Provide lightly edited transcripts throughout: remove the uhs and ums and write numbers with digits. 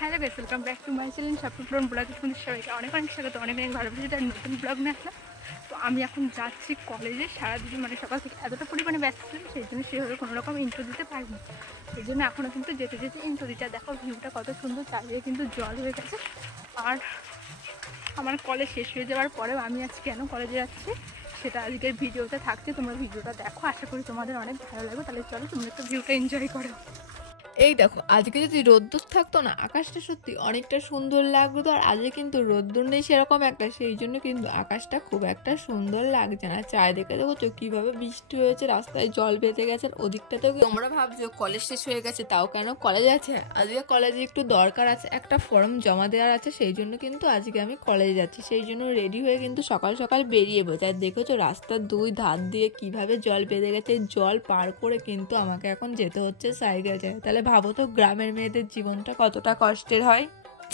Hello guys, welcome back to my channel Swapnapuran ব্লগে তোমাদের সবাইকে অনেক অনেক স্বাগত, অনেক অনেক ভালোবাসি। তার নতুন ব্লগ নিয়ে আসলাম। তো আমি এখন যাচ্ছি কলেজে। সারাদিন মানে সকাল থেকে এতটা পরিমাণে ব্যস্ত ছিলাম, সেই জন্য সেভাবে কোনো রকম ইন্ট্রো দিতে পারিনি। সেই জন্য এখনও কিন্তু যেতে যেতে ইন্ট্রো দিতে দেখো, ভিউটা কত সুন্দর, চারিদিকে কিন্তু জল হয়ে গেছে। আর আমার কলেজ শেষ হয়ে যাওয়ার পরেও আমি আজ কেন কলেজে যাচ্ছি সেটা আজকের ভিডিওতে থাকছে। তোমরা ভিডিওটা দেখো, আশা করি তোমাদের অনেক ভালো লাগবে। তাহলে চলো তোমরা একটু ভিউটা এনজয় করো। এই দেখো, আজকে যদি রোদ্দুর থাকতো না, আকাশটা সত্যি অনেকটা সুন্দর লাগতো। আর আজকে কিন্তু রোদ্দুর নেই সেরকম একটা, সেই জন্য কিন্তু আকাশটা খুব একটা সুন্দর লাগছে না। চারিদিকে দেখো কিভাবে বৃষ্টি হয়েছে, রাস্তায় জল বেঁধে গেছে। ওদিকটাতেও তোমরা ভাবছো কলেজ শেষ হয়ে গেছে, তাও কেন কলেজ আছে? আজকে কলেজে একটু দরকার আছে, একটা ফর্ম জমা দেওয়ার আছে, সেই জন্য কিন্তু আজকে আমি কলেজে যাচ্ছি। সেই জন্য রেডি হয়ে কিন্তু সকাল সকাল বেরিয়ে বসে। আর দেখেছো রাস্তার দুই ধার দিয়ে কিভাবে জল বেঁধে গেছে। জল পার করে কিন্তু আমাকে এখন যেতে হচ্ছে সাইকেল চালিয়ে। তাহলে ভাবো তো গ্রামের মেয়েদের জীবনটা কতটা কষ্টের হয়।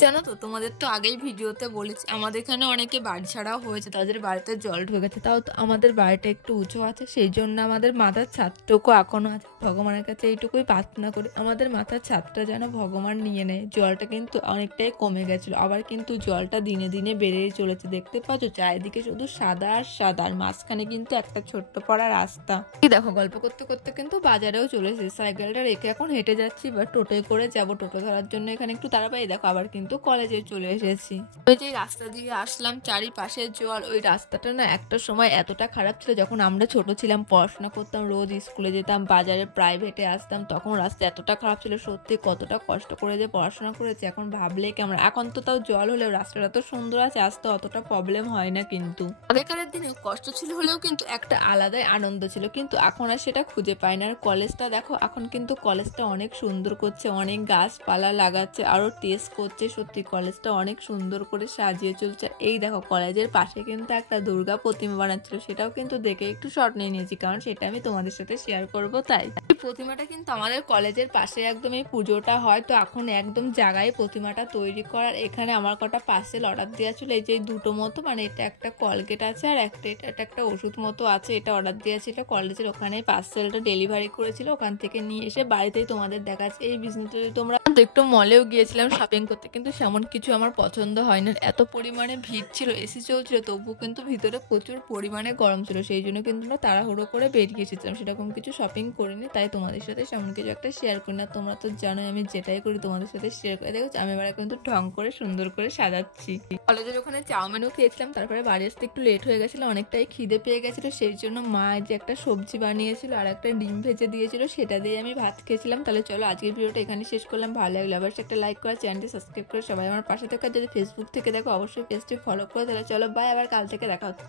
জানো তো, তোমাদের তো আগেই ভিডিওতে বলেছি আমাদের এখানে অনেকে বাড়ি ছাড়াও হয়েছে, তাদের বাড়িতে জল ঢুকেছে। তাও তো আমাদের বাড়িটা একটু উঁচু আছে, সেই জন্য আমাদের মাথার ছাদটুকু এখনো আছে। ভগবানের কাছে এইটুকুই প্রার্থনা করি আমাদের মাথার ছাদটা যেন ভগবান নিয়ে নেয়। জলটা কিন্তু অনেকটাই কমে গেছিলো, আবার কিন্তু জলটা দিনে দিনে বেড়েই চলেছে। দেখতে পাচ্ছ চারিদিকে শুধু সাদা আর সাদা, আর মাঝখানে কিন্তু একটা ছোট্ট পড়া রাস্তা। এই দেখো, গল্প করতে করতে কিন্তু বাজারেও চলে এসেছে। সাইকেলটা রেখে এখন হেঁটে যাচ্ছি বা টোটোয় করে যাবো। টোটো ধরার জন্য এখানে একটু তাড়াতাড়ি দেখো আবার কিন্তু কলেজে চলে এসেছি। ওই যে রাস্তা দিয়ে আসলাম, চারিপাশে জল। ওই রাস্তাটা না একটা সময় এতটা খারাপ ছিল, যখন আমরা ছোট ছিলাম, পড়াশোনা করতাম, রোজ স্কুলে যেতাম, বাজারে প্রাইভেটে আসতাম, তখন রাস্তা এতটা খারাপ ছিল। সত্যি কতটা কষ্ট করে যে পড়াশোনা করেছি এখন ভাবলে কেমন। এখন তো তাও জল হলেও রাস্তাটা তো সুন্দর আছে, আসতে অতটা প্রবলেম হয় না। কিন্তু আগেকার দিনেও কষ্ট ছিল হলেও কিন্তু একটা আলাদাই আনন্দ ছিল, কিন্তু এখন আর সেটা খুঁজে পাই না। আর কলেজটা দেখো, এখন কিন্তু কলেজটা অনেক সুন্দর করছে, অনেক গাছপালা লাগাচ্ছে, আরো টেস্ট করছে। সত্যি কলেজটা অনেক সুন্দর করে সাজিয়ে চলছে। এই দেখো কলেজের পাশে কিন্তু একটা দুর্গা প্রতিমা বানাচ্ছিল, সেটাও কিন্তু দেখে একটু শর্ট নিয়ে নিয়েছি, কারণ সেটা আমি তোমাদের সাথে শেয়ার করব। তাই এই প্রতিমাটা কিন্তু আমাদের কলেজের পাশে একদম এই পুজোটা হয়, তো এখন একদম জায়গায় প্রতিমাটা তৈরি করার। এখানে আমার কটা পার্সেল অর্ডার দেওয়া ছিল, এই যে দুটো মতো, মানে এটা একটা কলগেট আছে আর এটা একটা ওষুধ মতো আছে। এটা অর্ডার দেওয়া ছিল কলেজের ওখানে, পার্সেলটা ডেলিভারি করেছিল, ওখান থেকে নিয়ে এসে বাড়িতেই তোমাদের দেখাচ্ছে। এই বিজনেসটা তোমরা একটু মলেও গিয়েছিলাম শপিং করতে, কিন্তু সেমন কিছু আমার পছন্দ হয় না। এত পরিমাণে ভিড় ছিল, এসি চলছিল, তবুও কিন্তু ভিতরে প্রচুর পরিমাণে গরম ছিল, সেই জন্য কিন্তু আমরা তাড়াহুড়ো করে বেরিয়ে এসেছিলাম। সেরকম কিছু শপিং করিনি, তাই তোমাদের সাথে সেমন কিছু একটা শেয়ার করি না। তোমরা তো জানোই আমি যেটাই করি তোমাদের সাথে শেয়ার করে। দেখো আমি এবার কিন্তু ঢং করে সুন্দর করে সাজাচ্ছি। কলেজের ওখানে চাউমিনও খেয়েছিলাম, তারপরে বাড়ি আসতে একটু লেট হয়ে গেছিলো, অনেকটাই খিদে পেয়ে গেছিলো, সেই জন্য মা যে একটা সবজি বানিয়েছিল আর একটা ডিম ভেজে দিয়েছিল, সেটা দিয়ে আমি ভাত খেয়েছিলাম। তাহলে চলো আজকের ভিডিওটা এখানে শেষ করলাম। ভালো লাগলে আবার একটা লাইক করে, চ্যানেলটি সাবস্ক্রাইব করে সবাই আমার পাশে থেকে। যদি ফেসবুক থেকে দেখো অবশ্যই পেজটি ফলো করো। তাহলে চলো বাই, আবার কাল থেকে দেখা হচ্ছে।